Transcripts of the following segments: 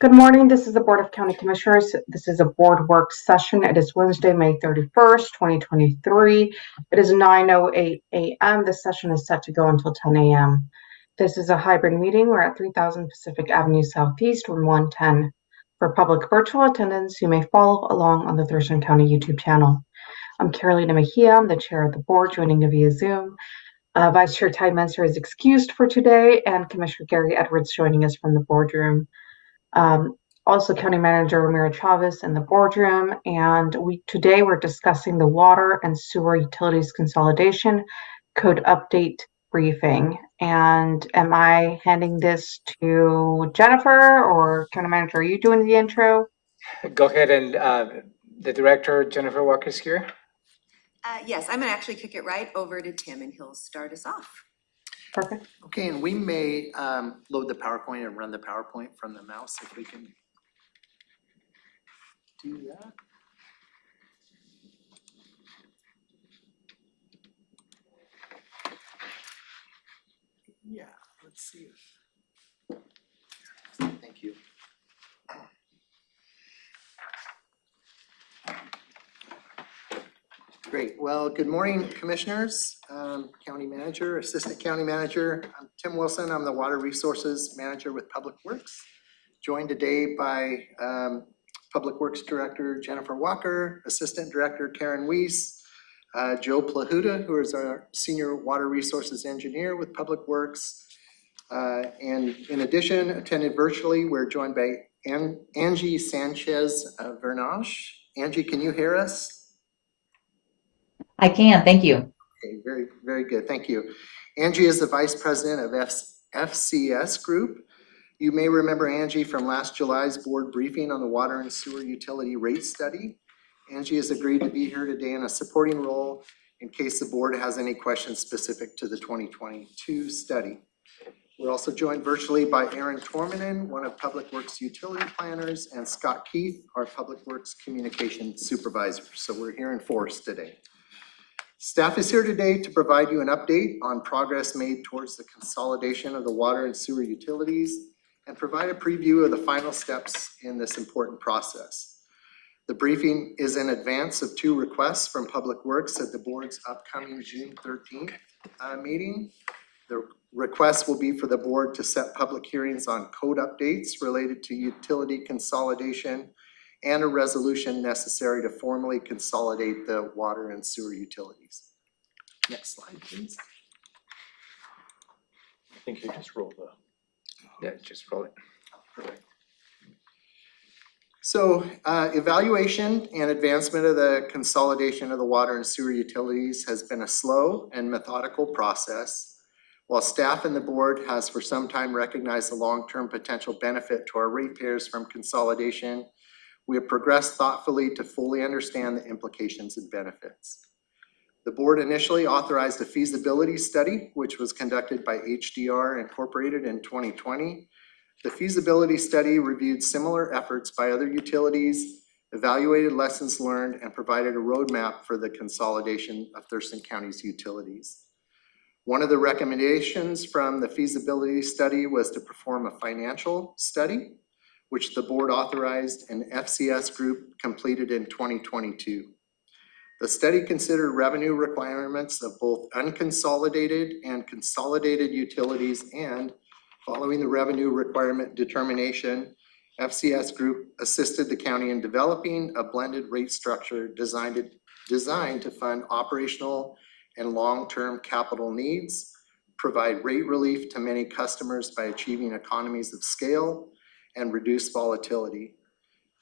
Good morning. This is the Board of County Commissioners. This is a board work session. It is Wednesday, May 31st, 2023. It is 9:08 a.m. This session is set to go until 10 a.m. This is a hybrid meeting. We're at 3000 Pacific Avenue Southeast, room 110. For public virtual attendance, you may follow along on the Thurston County YouTube channel. I'm Carolina Mejia. I'm the chair of the board, joining you via Zoom. Vice Chair Ty Menser is excused for today, and Commissioner Gary Edwards joining us from the boardroom. Also County Manager Ramiro Chavez in the boardroom, and today we're discussing the water and sewer utilities consolidation code update briefing. And am I handing this to Jennifer, or County Manager, are you doing the intro? Go ahead, and the director, Jennifer Walker's here. Yes, I'm gonna actually kick it right over to Tim and he'll start us off. Perfect. Okay, and we may load the PowerPoint and run the PowerPoint from the mouse if we can do that. Yeah, let's see if, thank you. Great. Well, good morning, commissioners, county manager, assistant county manager. I'm Tim Wilson. I'm the water resources manager with Public Works. Joined today by Public Works Director Jennifer Walker, Assistant Director Karen Weiss, Joe Plahuta, who is our Senior Water Resources Engineer with Public Works. And in addition, attended virtually, we're joined by Angie Sanchez Vernache. Angie, can you hear us? I can, thank you. Okay, very, very good, thank you. Angie is the Vice President of FCS Group. You may remember Angie from last July's board briefing on the water and sewer utility rate study. Angie has agreed to be here today in a supporting role in case the board has any questions specific to the 2022 study. We're also joined virtually by Aaron Tormanen, one of Public Works utility planners, and Scott Keith, our Public Works communication supervisor. So we're here in force today. Staff is here today to provide you an update on progress made towards the consolidation of the water and sewer utilities and provide a preview of the final steps in this important process. The briefing is in advance of two requests from Public Works at the board's upcoming June 13th meeting. The request will be for the board to set public hearings on code updates related to utility consolidation and a resolution necessary to formally consolidate the water and sewer utilities. Next slide, please. I think you just roll the, yeah, just roll it. Perfect. So evaluation and advancement of the consolidation of the water and sewer utilities has been a slow and methodical process. While staff and the board has for some time recognized the long-term potential benefit to our ratepayers from consolidation, we have progressed thoughtfully to fully understand the implications and benefits. The board initially authorized a feasibility study, which was conducted by HDR Incorporated in 2020. The feasibility study reviewed similar efforts by other utilities, evaluated lessons learned, and provided a roadmap for the consolidation of Thurston County's utilities. One of the recommendations from the feasibility study was to perform a financial study, which the board authorized and FCS Group completed in 2022. The study considered revenue requirements of both unconsolidated and consolidated utilities, and following the revenue requirement determination, FCS Group assisted the county in developing a blended rate structure designed to fund operational and long-term capital needs, provide rate relief to many customers by achieving economies of scale, and reduce volatility.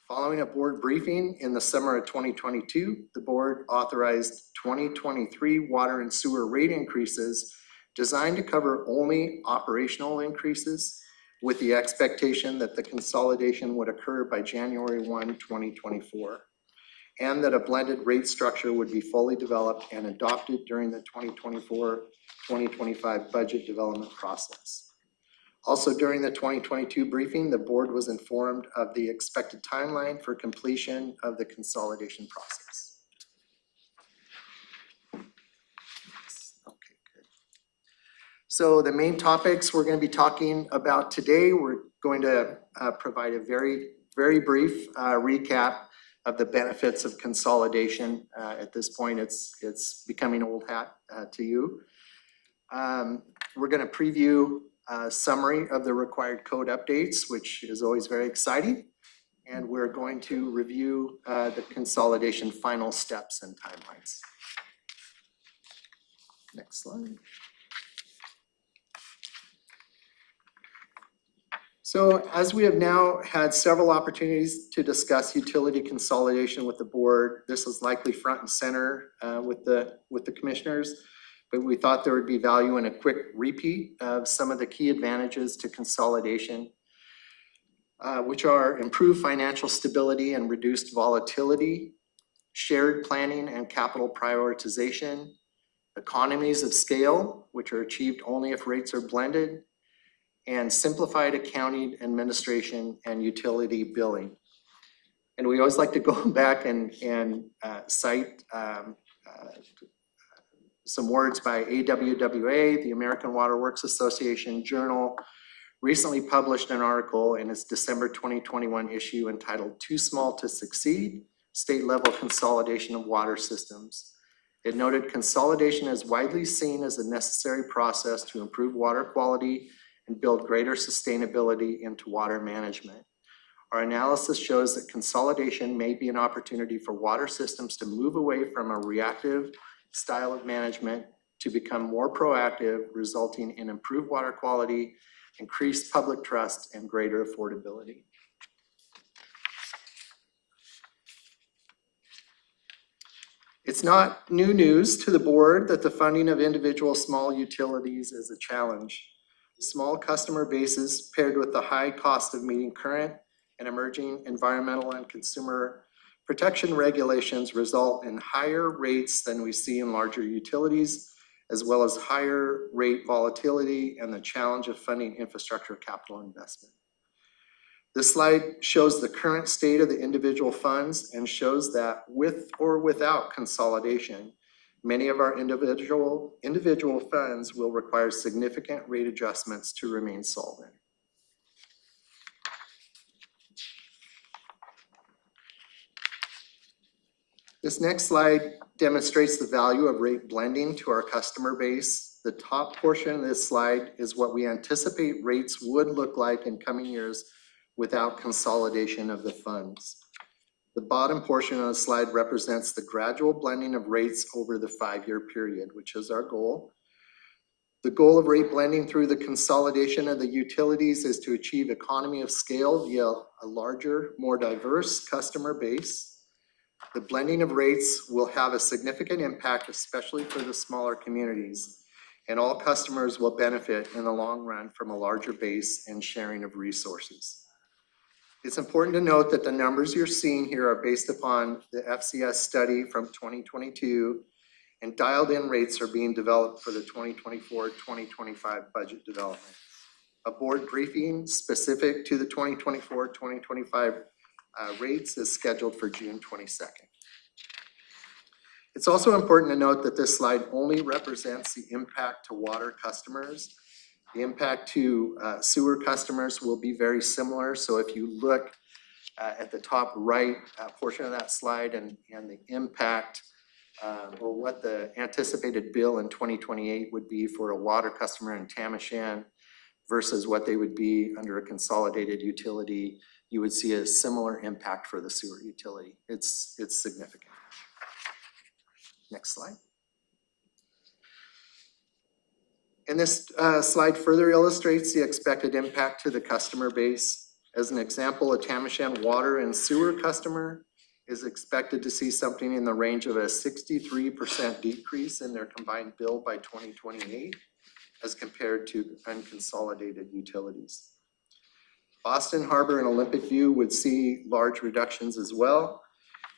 Following a board briefing in the summer of 2022, the board authorized 2023 water and sewer rate increases designed to cover only operational increases, with the expectation that the consolidation would occur by January 1, 2024, and that a blended rate structure would be fully developed and adopted during the 2024-2025 budget development process. Also, during the 2022 briefing, the board was informed of the expected timeline for completion of the consolidation process. Okay, good. So the main topics we're going to be talking about today, we're going to provide a very brief recap of the benefits of consolidation. At this point, it's becoming old hat to you. We're going to preview a summary of the required code updates, which is always very exciting. And we're going to review the consolidation final steps and timelines. Next slide. So as we have now had several opportunities to discuss utility consolidation with the board, this is likely front and center with the commissioners, but we thought there would be value in a quick repeat of some of the key advantages to consolidation, which are improved financial stability and reduced volatility, shared planning and capital prioritization, economies of scale, which are achieved only if rates are blended, and simplified accounting, administration, and utility billing. And we always like to go back and cite some words by AWWA, the American Water Works Association Journal, recently published an article in its December 2021 issue entitled "Too Small to Succeed: State-Level Consolidation of Water Systems." It noted consolidation is widely seen as a necessary process to improve water quality and build greater sustainability into water management. Our analysis shows that consolidation may be an opportunity for water systems to move away from a reactive style of management to become more proactive, resulting in improved water quality, increased public trust, and greater affordability. It's not new news to the board that the funding of individual small utilities is a challenge. Small customer bases paired with the high cost of meeting current and emerging environmental and consumer protection regulations result in higher rates than we see in larger utilities, as well as higher rate volatility and the challenge of funding infrastructure capital investment. This slide shows the current state of the individual funds and shows that with or without consolidation, many of our individual funds will require significant rate adjustments to remain solvent. This next slide demonstrates the value of rate blending to our customer base. The top portion of this slide is what we anticipate rates would look like in coming years without consolidation of the funds. The bottom portion of the slide represents the gradual blending of rates over the 5-year period, which is our goal. The goal of rate blending through the consolidation of the utilities is to achieve economy of scale via a larger, more diverse customer base. The blending of rates will have a significant impact, especially for the smaller communities, and all customers will benefit in the long run from a larger base and sharing of resources. It's important to note that the numbers you're seeing here are based upon the FCS study from 2022, and dialed-in rates are being developed for the 2024-2025 budget development. A board briefing specific to the 2024-2025 rates is scheduled for June 22nd. It's also important to note that this slide only represents the impact to water customers. The impact to sewer customers will be very similar. So if you look at the top right portion of that slide and the impact or what the anticipated bill in 2028 would be for a water customer in Tamashan versus what they would be under a consolidated utility, you would see a similar impact for the sewer utility. It's significant. Next slide. And this slide further illustrates the expected impact to the customer base. As an example, a Tamashan water and sewer customer is expected to see something in the range of a 63% decrease in their combined bill by 2028 as compared to unconsolidated utilities. Boston Harbor and Olympic View would see large reductions as well.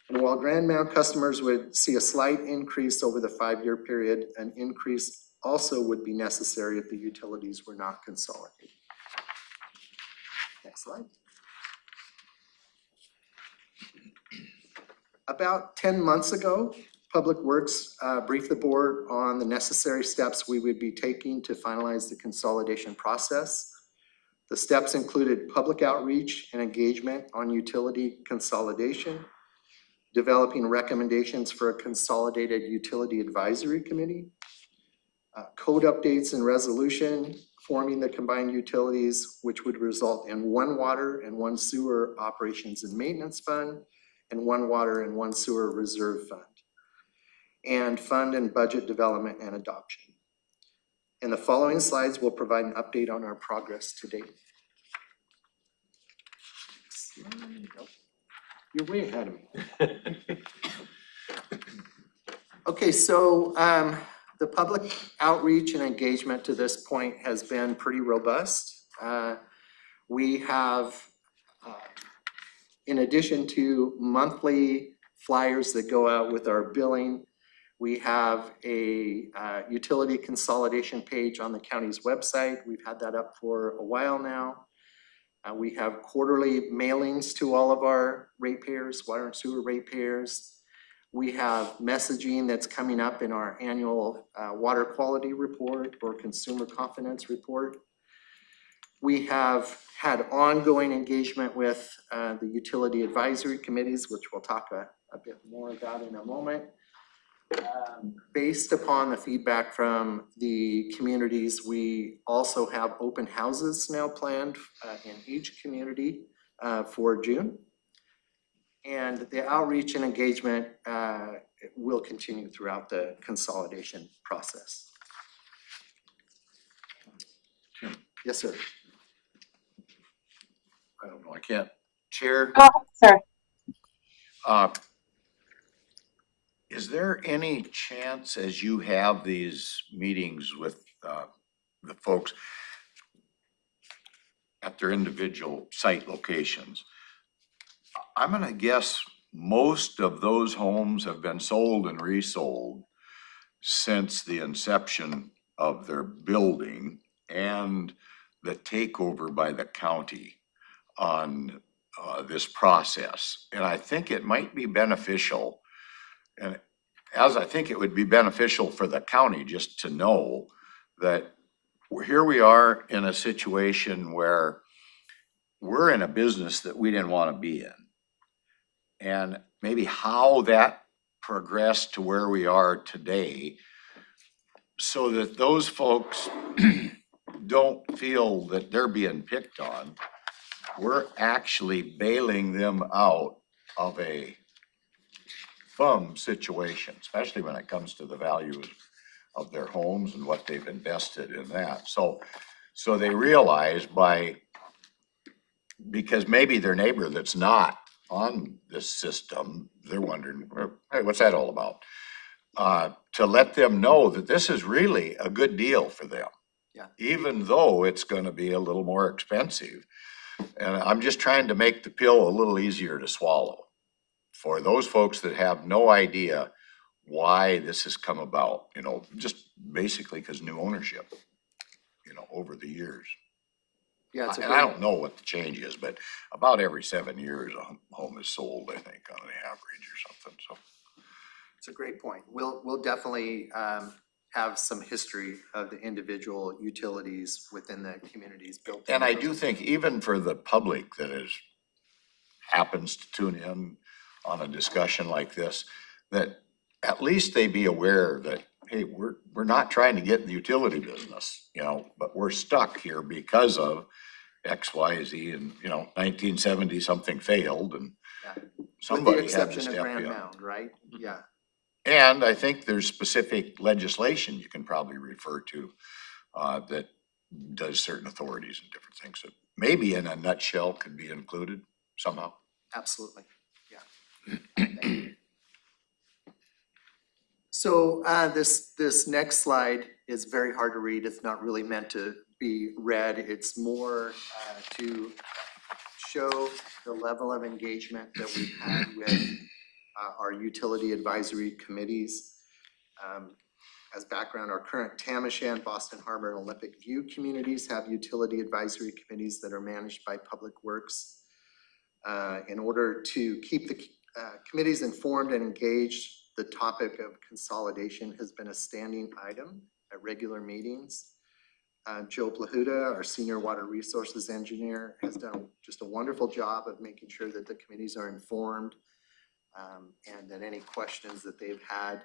And while Grand Mount customers would see a slight increase over the 5-year period, an increase also would be necessary if the utilities were not consolidated. Next slide. About 10 months ago, Public Works briefed the board on the necessary steps we would be taking to finalize the consolidation process. The steps included public outreach and engagement on utility consolidation, developing recommendations for a consolidated utility advisory committee, code updates and resolution, forming the combined utilities, which would result in one water and one sewer operations and maintenance fund, and one water and one sewer reserve fund, and fund and budget development and adoption. In the following slides, we'll provide an update on our progress to date. You're way ahead of me. Okay, so the public outreach and engagement to this point has been pretty robust. We have, in addition to monthly flyers that go out with our billing, we have a utility consolidation page on the county's website. We've had that up for a while now. We have quarterly mailings to all of our ratepayers, water and sewer ratepayers. We have messaging that's coming up in our annual water quality report or consumer confidence report. We have had ongoing engagement with the utility advisory committees, which we'll talk a bit more about in a moment. Based upon the feedback from the communities, we also have open houses now planned in each community for June. And the outreach and engagement will continue throughout the consolidation process. Yes, sir. I don't know, I can't. Chair, Go ahead, sir. Is there any chance, as you have these meetings with the folks at their individual site locations, I'm gonna guess most of those homes have been sold and resold since the inception of their building and the takeover by the county on this process. And I think it might be beneficial, and as I think it would be beneficial for the county just to know that here we are in a situation where we're in a business that we didn't want to be in. And maybe how that progressed to where we are today, so that those folks don't feel that they're being picked on. We're actually bailing them out of a bum situation, especially when it comes to the value of their homes and what they've invested in that. So they realize because maybe their neighbor that's not on this system, they're wondering, hey, what's that all about? To let them know that this is really a good deal for them. Yeah. Even though it's gonna be a little more expensive. And I'm just trying to make the pill a little easier to swallow for those folks that have no idea why this has come about, just basically because new ownership, over the years. Yeah, And I don't know what the change is, but about every 7 years, a home is sold, I think, on an average or something, so. it's a great point. We'll definitely have some history of the individual utilities within the communities built. And I do think even for the public that happens to tune in on a discussion like this, that at least they be aware that, hey, we're not trying to get in the utility business, but we're stuck here because of X, Y, Z, and 1970 something failed, and somebody had to exception of step Grand in. Mound, right? Yeah. And I think there's specific legislation you can probably refer to that does certain authorities and different things that maybe in a nutshell could be included somehow. Absolutely, yeah. So this next slide is very hard to read. It's not really meant to be read. It's more to show the level of engagement that we've had with our utility advisory committees. As background, our current Tamashan, Boston Harbor, and Olympic View communities have utility advisory committees that are managed by Public Works. In order to keep the committees informed and engaged, the topic of consolidation has been a standing item at regular meetings. Joe Plahuta, our senior water resources engineer, has done just a wonderful job of making sure that the committees are informed and that any questions that they've had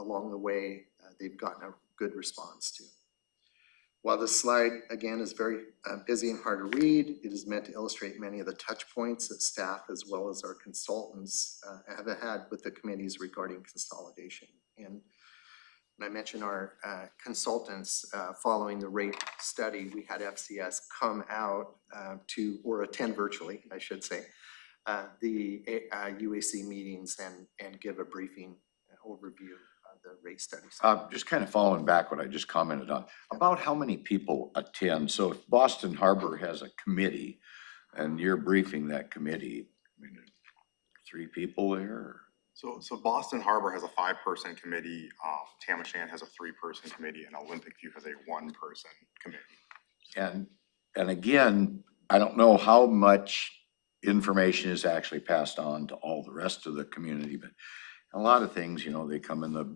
along the way, they've gotten a good response to. While this slide, again, is very busy and hard to read, it is meant to illustrate many of the touch points that staff as well as our consultants have had with the committees regarding consolidation. And when I mentioned our consultants following the rate study, we had FCS come out or attend virtually, I should say, the UAC meetings and give a briefing overview of the rate studies. Just kind of following back what I just commented on, about how many people attend. So if Boston Harbor has a committee and you're briefing that committee, I mean, 3 people there? So Boston Harbor has a 5-person committee, Tamashan has a 3-person committee, and Olympic View has a 1-person committee. And again, I don't know how much information is actually passed on to all the rest of the community, but a lot of things, you know, they come in the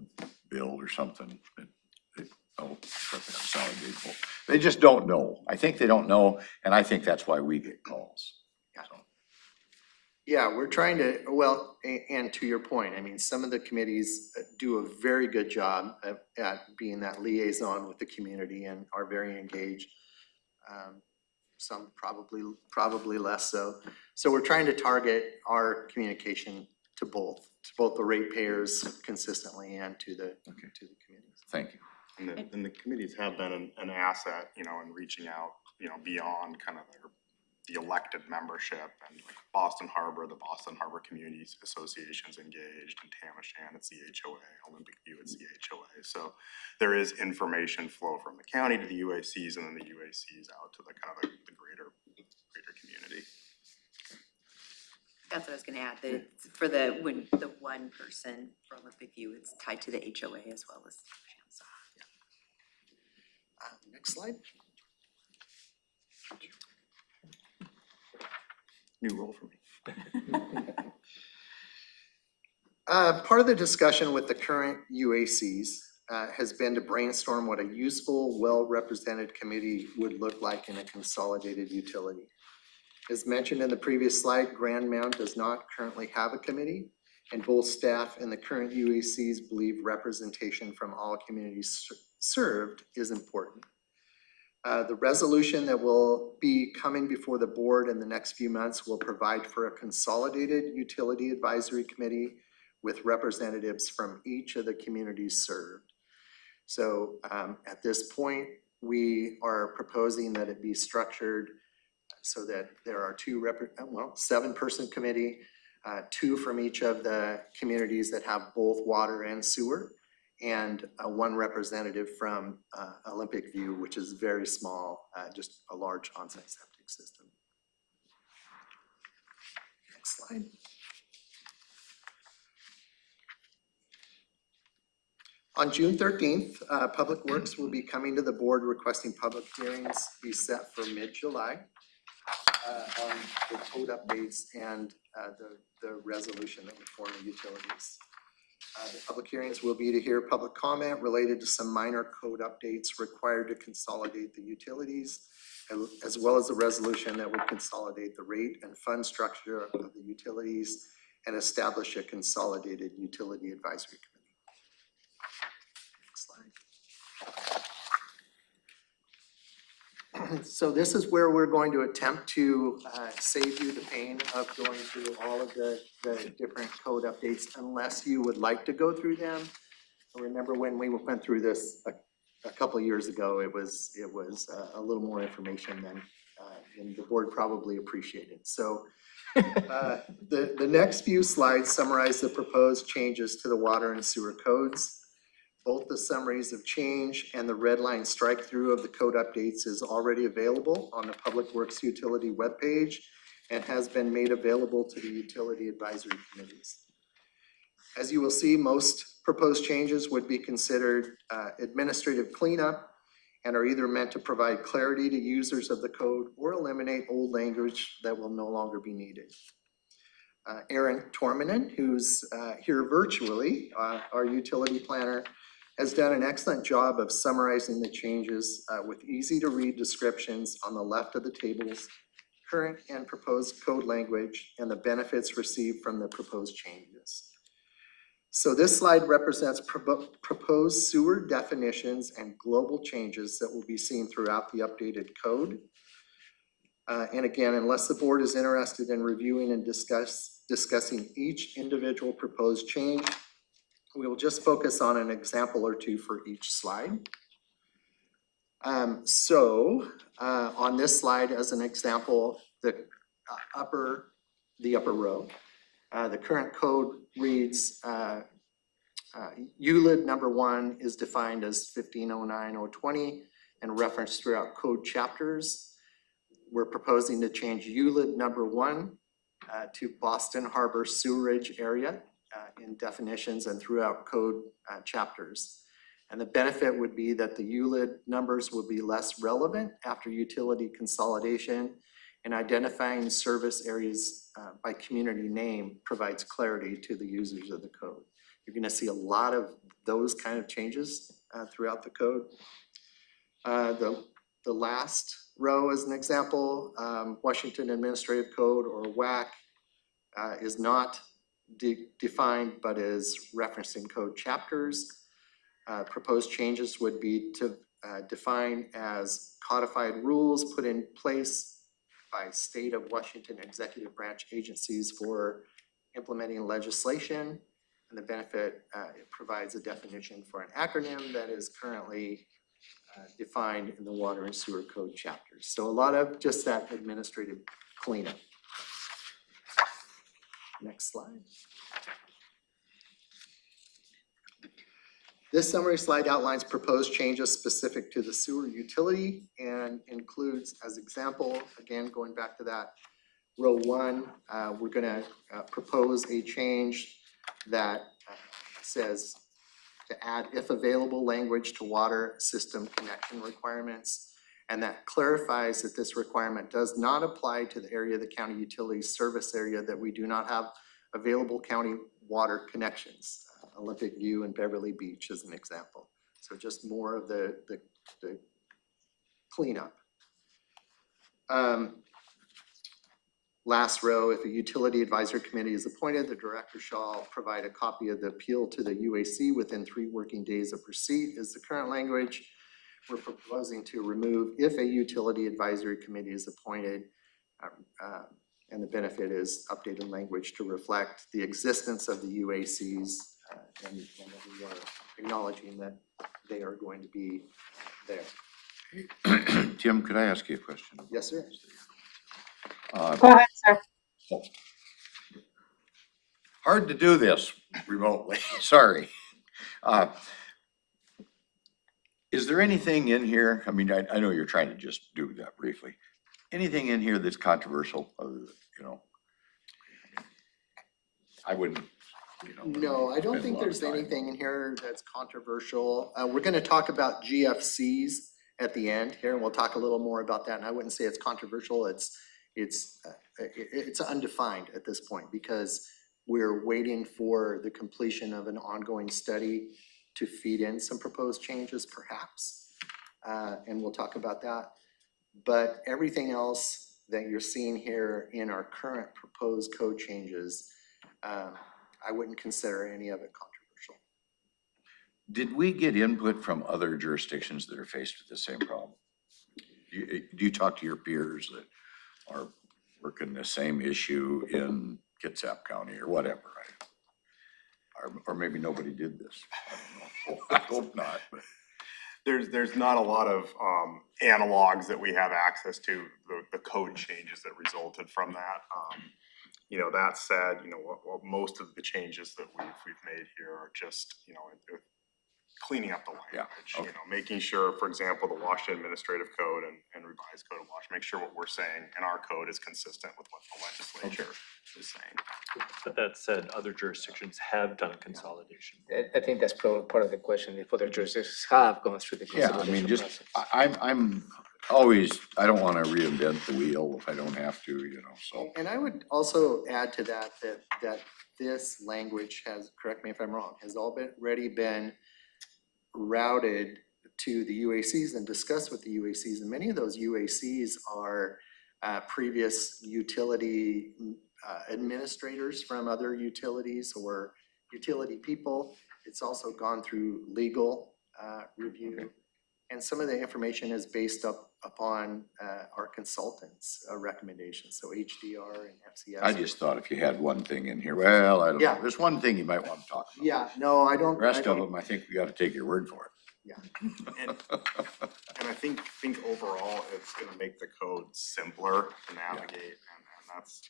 bill or something. They just don't know. I think they don't know, and I think that's why we get calls. So. Yeah, we're trying to, well, and to your point, I mean, some of the committees do a very good job at being that liaison with the community and are very engaged. Some probably less so. So we're trying to target our communication to both the ratepayers consistently and to the committees. Thank you. And the committees have been an asset, you know, in reaching out, you know, beyond kind of the elected membership. And like Boston Harbor, the Boston Harbor Community Association's engaged, and Tamashan, it's the HOA, Olympic View, it's the HOA. So there is information flow from the county to the UACs and then the UACs out to the kind of the greater community. That's what I was gonna add, for the 1 person for Olympic View, it's tied to the HOA as well as. Next slide. New role for me. Part of the discussion with the current UACs has been to brainstorm what a useful, well-represented committee would look like in a consolidated utility. As mentioned in the previous slide, Grand Mound does not currently have a committee, and both staff and the current UACs believe representation from all communities served is important. The resolution that will be coming before the board in the next few months will provide for a consolidated utility advisory committee with representatives from each of the communities served. So at this point, we are proposing that it be structured so that there are 7-person committee, 2 from each of the communities that have both water and sewer, and 1 representative from Olympic View, which is very small, just a large on-site septic system. Next slide. On June 13th, Public Works will be coming to the board requesting public hearings be set for mid-July on the code updates and the resolution that would form the utilities. The public hearings will be to hear public comment related to some minor code updates required to consolidate the utilities, as well as the resolution that would consolidate the rate and fund structure of the utilities and establish a consolidated utility advisory committee. Next slide. So this is where we're going to attempt to save you the pain of going through all of the different code updates, unless you would like to go through them. I remember when we went through this a couple of years ago, it was a little more information than the board probably appreciated. So the next few slides summarize the proposed changes to the water and sewer codes. Both the summaries of change and the red line strike through of the code updates is already available on the Public Works Utility webpage and has been made available to the utility advisory committees. As you will see, most proposed changes would be considered administrative cleanup and are either meant to provide clarity to users of the code or eliminate old language that will no longer be needed. Aaron Torminen, who's here virtually, our utility planner, has done an excellent job of summarizing the changes with easy-to-read descriptions on the left of the tables, current and proposed code language, and the benefits received from the proposed changes. So this slide represents proposed sewer definitions and global changes that will be seen throughout the updated code. And again, unless the board is interested in reviewing and discussing each individual proposed change, we will just focus on an example or two for each slide. On this slide, as an example, the upper row, the current code reads, ULID number 1 is defined as 1509-020 and referenced throughout code chapters. We're proposing to change ULID number 1 to Boston Harbor Sewerage Area in definitions and throughout code chapters. And the benefit would be that the ULID numbers will be less relevant after utility consolidation, and identifying service areas by community name provides clarity to the users of the code. You're going to see a lot of those kind of changes throughout the code. The last row as an example, Washington Administrative Code, or WAC, is not defined but is referenced in code chapters. Proposed changes would be to define as codified rules put in place by state of Washington executive branch agencies for implementing legislation. And the benefit, it provides a definition for an acronym that is currently defined in the water and sewer code chapters. So a lot of just that administrative cleanup. Next slide. This summary slide outlines proposed changes specific to the sewer utility and includes, as example, again, going back to that row 1, we're gonna propose a change that says to add, if available, language to water system connection requirements. And that clarifies that this requirement does not apply to the area of the county utilities service area that we do not have available county water connections. Olympic View and Beverly Beach as an example. So just more of the cleanup. Last row, if a utility advisory committee is appointed, the director shall provide a copy of the appeal to the UAC within 3 working days of receipt is the current language. We're proposing to remove if a utility advisory committee is appointed, and the benefit is updated language to reflect the existence of the UACs and that we are acknowledging that they are going to be there. Tim, could I ask you a question? Yes, sir. Go ahead, sir. Hard to do this remotely, sorry. Is there anything in here, I mean, I know you're trying to just do that briefly. Anything in here that's controversial, other than, you know? I wouldn't, you know. No, I don't spend a think lot of there's time. anything in here that's controversial. We're gonna talk about GFCs at the end here, and we'll talk a little more about that. And I wouldn't say it's controversial. It's undefined at this point because we're waiting for the completion of an ongoing study to feed in some proposed changes perhaps. And we'll talk about that. But everything else that you're seeing here in our current proposed code changes, I wouldn't consider any of it controversial. Did we get input from other jurisdictions that are faced with the same problem? Do you talk to your peers that are working the same issue in Kitsap County or whatever? Or maybe nobody did this. I don't know. I hope not, but. There's not a lot of analogs that we have access to, the code changes that resulted from that. You know, that said, you know, what most of the changes that we've made here are just, you know, cleaning up the language, okay. You know, making sure, for example, the Washington Administrative Code and revised Code of Washington, make sure what we're saying in our code is consistent with what the legislature is saying. But that said, other jurisdictions have done consolidation. I think that's probably part of the question, if other jurisdictions have gone through the Yeah, I mean, consolidation just, process. I'm always, I don't wanna reinvent the wheel if I don't have to, you know, so. And I would also add to that, that this language has, correct me if I'm wrong, has already been routed to the UACs and discussed with the UACs, and many of those UACs are previous utility administrators from other utilities or utility people. It's also gone through legal review. And some of the information is based upon our consultants' recommendations, so HDR and FCS. I just thought if you had one thing in here, well, I don't know, Yeah. there's one thing you might wanna talk about. Yeah, no, I don't. The rest I of don't- them, I think we gotta take your word for it. And I think overall, it's gonna make the code simpler to navigate, and that's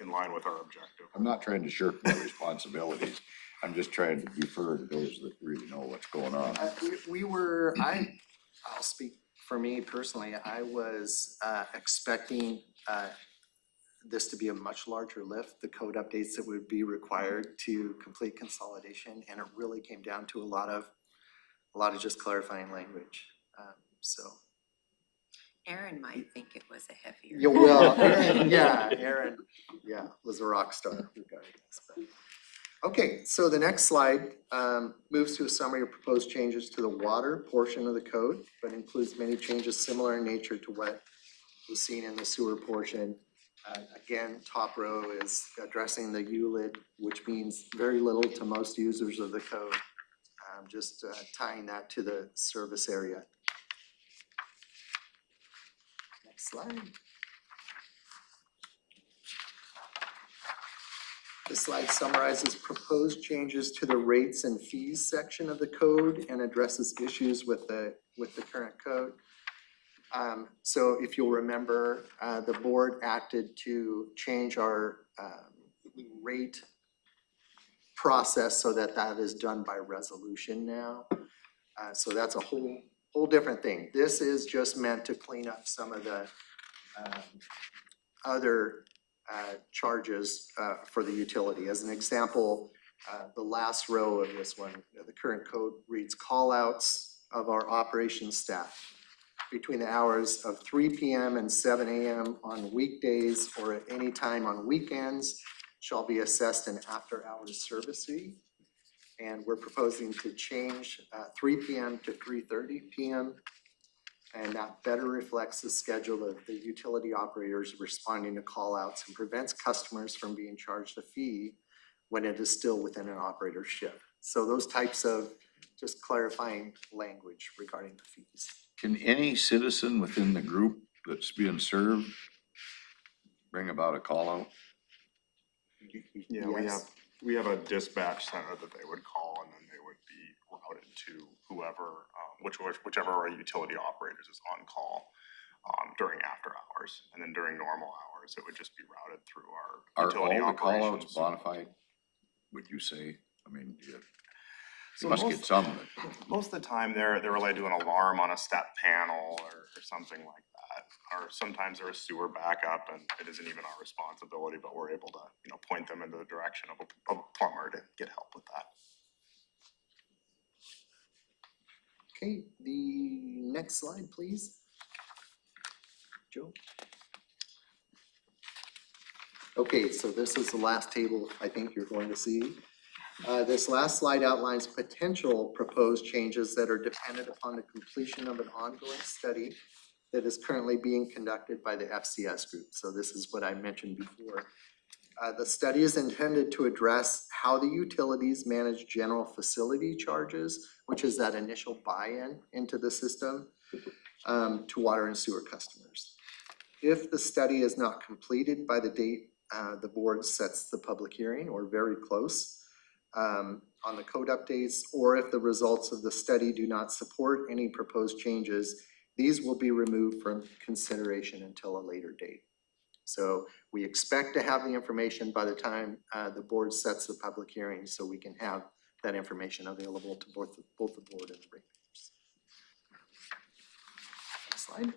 in line with our objective. I'm not trying to shirk my responsibilities. I'm just trying to defer to those that really know what's going on. I'll speak for me personally, I was expecting this to be a much larger lift, the code updates that would be required to complete consolidation, and it really came down to a lot of just clarifying language, so. Aaron might think it was a heavier. Yeah, well, Aaron, was a rock star regarding this. But- Okay, so the next slide moves to a summary of proposed changes to the water portion of the code, but includes many changes similar in nature to what was seen in the sewer portion. Again, top row is addressing the ULID, which means very little to most users of the code. Just tying that to the service area. Next slide. This slide summarizes proposed changes to the rates and fees section of the code and addresses issues with the current code. So if you'll remember, the board acted to change our rate process so that is done by resolution now. So that's a whole different thing. This is just meant to clean up some of the other charges for the utility. As an example, the last row of this one, the current code reads call-outs of our operations staff between the hours of 3 p.m. and 7 a.m. on weekdays or at any time on weekends shall be assessed an after-hours service fee. And we're proposing to change 3 p.m. to 3:30 p.m. And that better reflects the schedule of the utility operators responding to call-outs and prevents customers from being charged a fee when it is still within an operator's shift. So those types of just clarifying language regarding the fees. Can any citizen within the group that's being served bring about a call out? Yeah, Yes. we have a dispatch center that they would call, and then they would be routed to whoever, whichever our utility operators is on call, during after hours. And then during normal hours, it would just be routed through our Are utility all the call outs operations. bona fide, would you say? I mean, you So must get some, but Most of the time, they're related to an alarm on a step panel or something like that. Or sometimes they're a sewer backup and it isn't even our responsibility, but we're able to, point them in the direction of a plumber to get help with that. Okay, the next slide, please. Joe? Okay, so this is the last table I think you're going to see. This last slide outlines potential proposed changes that are dependent upon the completion of an ongoing study that is currently being conducted by the FCS group. So this is what I mentioned before. The study is intended to address how the utilities manage general facility charges, which is that initial buy-in into the system, to water and sewer customers. If the study is not completed by the date the board sets the public hearing or very close on the code updates, or if the results of the study do not support any proposed changes, these will be removed from consideration until a later date. So we expect to have the information by the time the board sets the public hearing, so we can have that information available to both the board and the ratepayers. Next slide.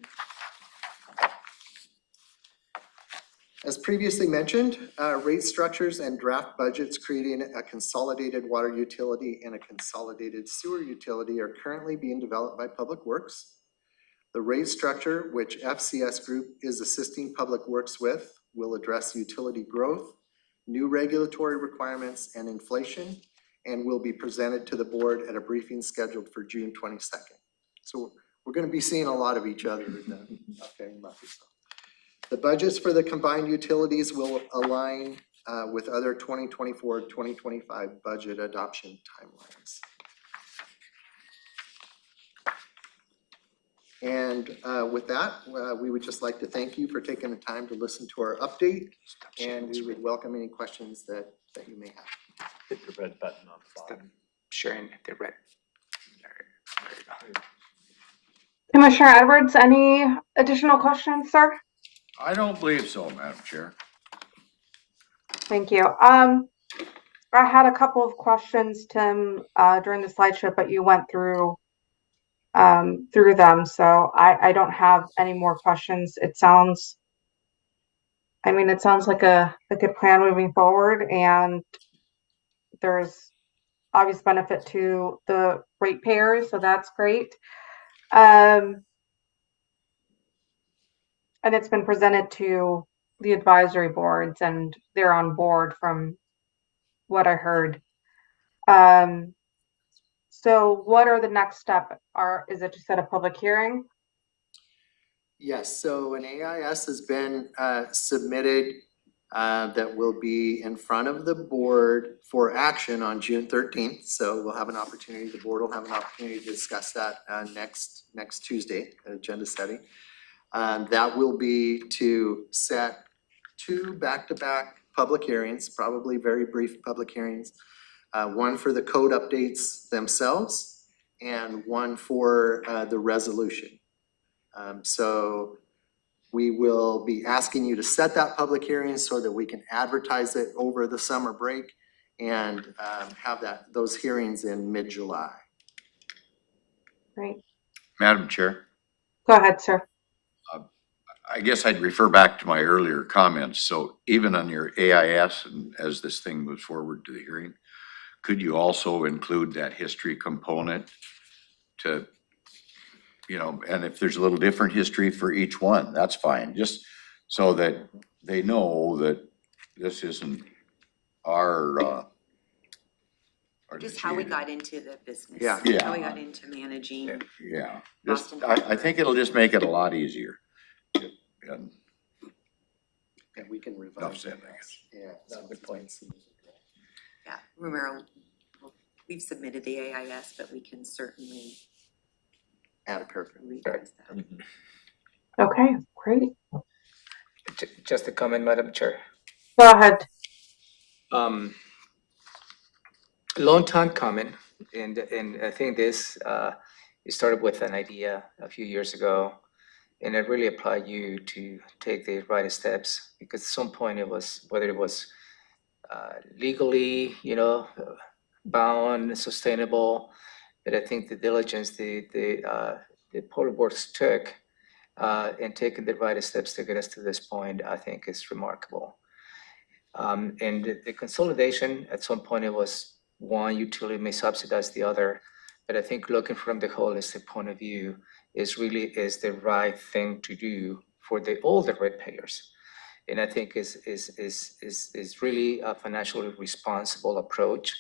As previously mentioned, rate structures and draft budgets creating a consolidated water utility and a consolidated sewer utility are currently being developed by Public Works. The rate structure, which FCS Group is assisting Public Works with, will address utility growth, new regulatory requirements, and inflation, and will be presented to the board at a briefing scheduled for June 22nd. So we're going to be seeing a lot of each other in the upcoming month or so. The budgets for the combined utilities will align with other 2024-2025 budget adoption timelines. And with that, we would just like to thank you for taking the time to listen to our update, and we would welcome any questions that you may have. Hit the red button on the bottom. Sharing the red. Commissioner Edwards, any additional questions, sir? I don't believe so, Madam Chair. Thank you. I had a couple of questions, Tim, during the slideshow, but you went through them, so I don't have any more questions. It sounds like a good plan moving forward, and there's obvious benefit to the ratepayers, so that's great. And it's been presented to the advisory boards, and they're on board from what I heard. So what are the next steps? Is it to set a public hearing? Yes, so an AIS has been submitted that will be in front of the board for action on June 13th. So we'll have an opportunity, the board will have an opportunity to discuss that next Tuesday, agenda setting. That will be to set 2 back-to-back public hearings, probably very brief public hearings. One for the code updates themselves and one for the resolution. So we will be asking you to set that public hearing so that we can advertise it over the summer break and have those hearings in mid-July. Great. Madam Chair, Go ahead, sir. I guess I'd refer back to my earlier comments. So even on your AIS, and as this thing moves forward to the hearing, could you also include that history component to, and if there's a little different history for each one, that's fine, just so that they know that this isn't our Just how we got into the business. Yeah. How we got into managing. Yeah, Boston I think it'll just make it a lot easier. And And we can enough revise. said, I guess. Yeah. No, good points. Yeah, remember, we've submitted the AIS, but we can certainly Add a paragraph. revise that. Okay, great. Just a comment, Madam Chair. Go ahead. Long time coming, and I think this it started with an idea a few years ago, and I really applaud you to take the right steps, because at some point it was, whether it was legally, bound, sustainable, but I think the diligence the Public Works took in taking the right steps to get us to this point, I think is remarkable. And the consolidation, at some point it was one utility may subsidize the other, but I think looking from the holistic point of view is the right thing to do for all the ratepayers. And I think is really a financially responsible approach.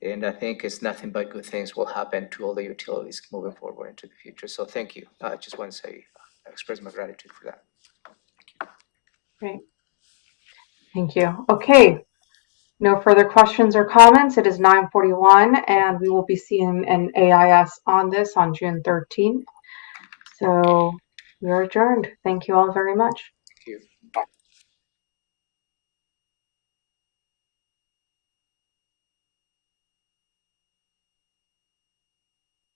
And I think it's nothing but good things will happen to all the utilities moving forward into the future. So thank you. I just want to say, express my gratitude for that. Great. Thank you. Okay. No further questions or comments. It is 9:41, and we will be seeing an AIS on this on June 13th. So we are adjourned. Thank you all very much.